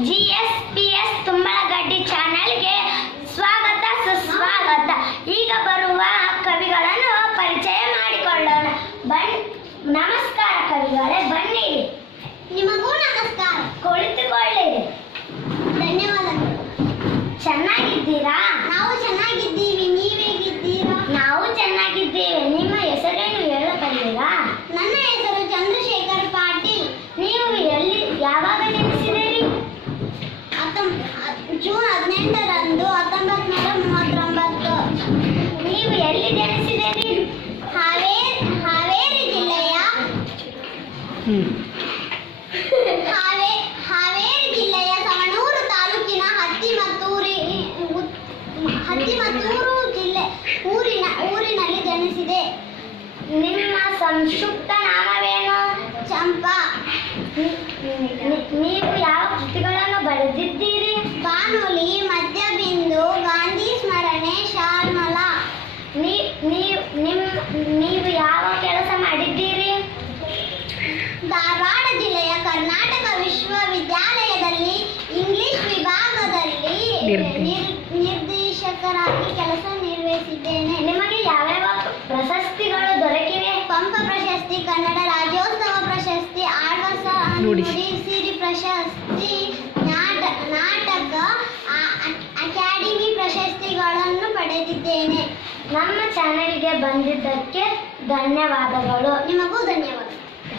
G S P S Tumbalagaddi ಚಾನೆಲ್ಗೆ ಸ್ವಾಗತ ಸುಸ್ವಾಗತ. ಈಗ ಬರುವ ಕವಿಗಳನ್ನು ಪರಿಚಯ ಮಾಡಿಕೊಳ್ಳೋಣ. ಬನ್ ನಮಸ್ಕಾರ ಕವಿಗಳೇ ಬನ್ನಿರಿ ನಿಮಗೂ ನಮಸ್ಕಾರ. ಕುಳಿತುಕೊಳ್ಳಿರಿ. ಧನ್ಯವಾದಗಳು. ಚೆನ್ನಾಗಿದ್ದೀರಾ? ನಾವು ಚೆನ್ನಾಗಿದ್ದೀವಿ ನೀವೇಗಿದ್ದೀರಾ ನಾವು ಚೆನ್ನಾಗಿದ್ದೇವೆ ನಿಮ್ಮ ಹೆಸರೇನು ಹೇಳಬಲ್ಲಿರಾ ನನ್ನ ಹೆಸರು ಚಂದ್ರಶೇಖರ್ ಪಾಟೀಲ್ ನೀವು ಎಲ್ಲಿ ಯಾವಾಗ ಜನಿಸಿದಿರಿ ಜೂನ್ ಹದಿನೆಂಟರಂದು ಹತ್ತೊಂಬತ್ತು ನೂರ ಮೂವತ್ತೊಂಬತ್ತು. ನೀವು ಎಲ್ಲಿ ಜನಿಸಿದಿರಿ ಹಾವೇರಿ ಹಾವೇರಿ ಜಿಲ್ಲೆಯ? ಹಾವೇ ಹಾವೇರಿ ಜಿಲ್ಲೆಯ ತಾಲೂಕಿನ ಜಿಲ್ಲೆ ಊರಿನ ಊರಿನಲ್ಲಿ ಜನಿಸಿದೆ. ನಿಮ್ಮ ಸಂಕ್ಷಿಪ್ತ ನಿರ್ದೇಶಕರಾಗಿ ಕೆಲಸ ನಿರ್ವಹಿಸಿದ್ದೇನೆ. ನಿಮಗೆ ಯಾವ್ಯಾವ ಪ್ರಶಸ್ತಿಗಳು ದೊರಕಿವೆ? ಪಂಪ ಪ್ರಶಸ್ತಿ ಕನ್ನಡ ರಾಜ್ಯೋತ್ಸವ ಪ್ರಶಸ್ತಿ ಆಳ್ವಾಸ. ಸಿರಿ ಪ್ರಶಸ್ತಿ ನಾಟ ನಾಟಕ ಅಕಾಡೆಮಿ ಪ್ರಶಸ್ತಿಗಳನ್ನು ಪಡೆದಿದ್ದೇನೆ. ನಮ್ಮ ಚಾನೆಲ್ಗೆ ಬಂದಿದ್ದಕ್ಕೆ ಧನ್ಯವಾದಗಳು. ನಿಮಗೂ ಧನ್ಯವಾದ.